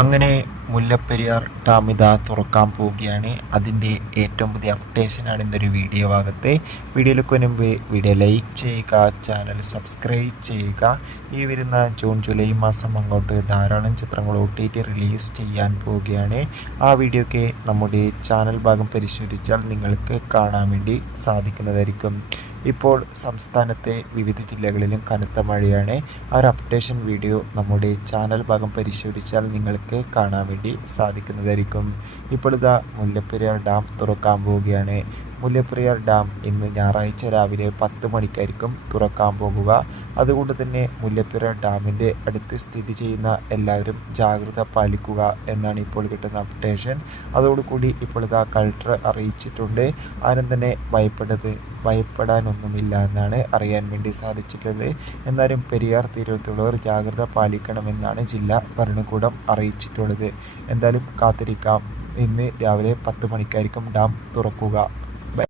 അങ്ങനെ മുല്ലപ്പെരിയാർ ഡാം ഇതാ തുറക്കാൻ പോവുകയാണ്. അതിന്റെ ഏറ്റവും പുതിയ അപ്ഡേഷനാണ് ഇന്നൊരു വീഡിയോ ഭാഗത്തെ. വീഡിയോയിലേക്ക് മുൻപ് വീഡിയോ ലൈക്ക് ചെയ്യുക ചാനൽ സബ്സ്ക്രൈബ് ചെയ്യുക. ഈ വരുന്ന ജൂൺ ജൂലൈ മാസം അങ്ങോട്ട് ധാരാളം ചിത്രങ്ങൾ ഒ ടി ടി റിലീസ് ചെയ്യാൻ പോവുകയാണ്. ആ വീഡിയോയ്ക്ക് നമ്മുടെ ചാനൽ ഭാഗം പരിശോധിച്ചാൽ നിങ്ങൾക്ക് കാണാൻ വേണ്ടി സാധിക്കുന്നതായിരിക്കും. ഇപ്പോൾ സംസ്ഥാനത്തെ വിവിധ ജില്ലകളിലും കനത്ത മഴയാണ്. ആ ഒരു അപ്ഡേഷൻ വീഡിയോ നമ്മുടെ ചാനൽ ഭാഗം പരിശോധിച്ചാൽ നിങ്ങൾക്ക് കാണാൻ വേണ്ടി സാധിക്കുന്നതായിരിക്കും. ഇപ്പോൾ ഇതാ മുല്ലപ്പെരിയാർ ഡാം തുറക്കാൻ പോവുകയാണ്. മുല്ലപ്പെരിയാർ ഡാം ഇന്ന് ഞായറാഴ്ച രാവിലെ പത്ത് മണിക്കായിരിക്കും തുറക്കാൻ പോകുക. അതുകൊണ്ട് തന്നെ മുല്ലപ്പെരിയാർ ഡാമിന്റെ അടുത്ത് സ്ഥിതി ചെയ്യുന്ന എല്ലാവരും ജാഗ്രത പാലിക്കുക എന്നാണ് ഇപ്പോൾ കിട്ടുന്ന അപ്ഡേഷൻ. അതോടുകൂടി ഇപ്പോൾ ഇതാ കളക്ടർ അറിയിച്ചിട്ടുണ്ട്. ആരും തന്നെ ഭയപ്പെടുന്നത് ഭയപ്പെടാനൊന്നുമില്ല എന്നാണ് അറിയാൻ വേണ്ടി സാധിച്ചിട്ടുള്ളത്. എന്നാലും പെരിയാർ തീരത്തുള്ളവർ ജാഗ്രത പാലിക്കണമെന്നാണ് ജില്ലാ ഭരണകൂടം അറിയിച്ചിട്ടുള്ളത്. എന്തായാലും കാത്തിരിക്കാം. ഇന്ന് രാവിലെ പത്ത് മണിക്കായിരിക്കും ഡാം തുറക്കുക. Bye.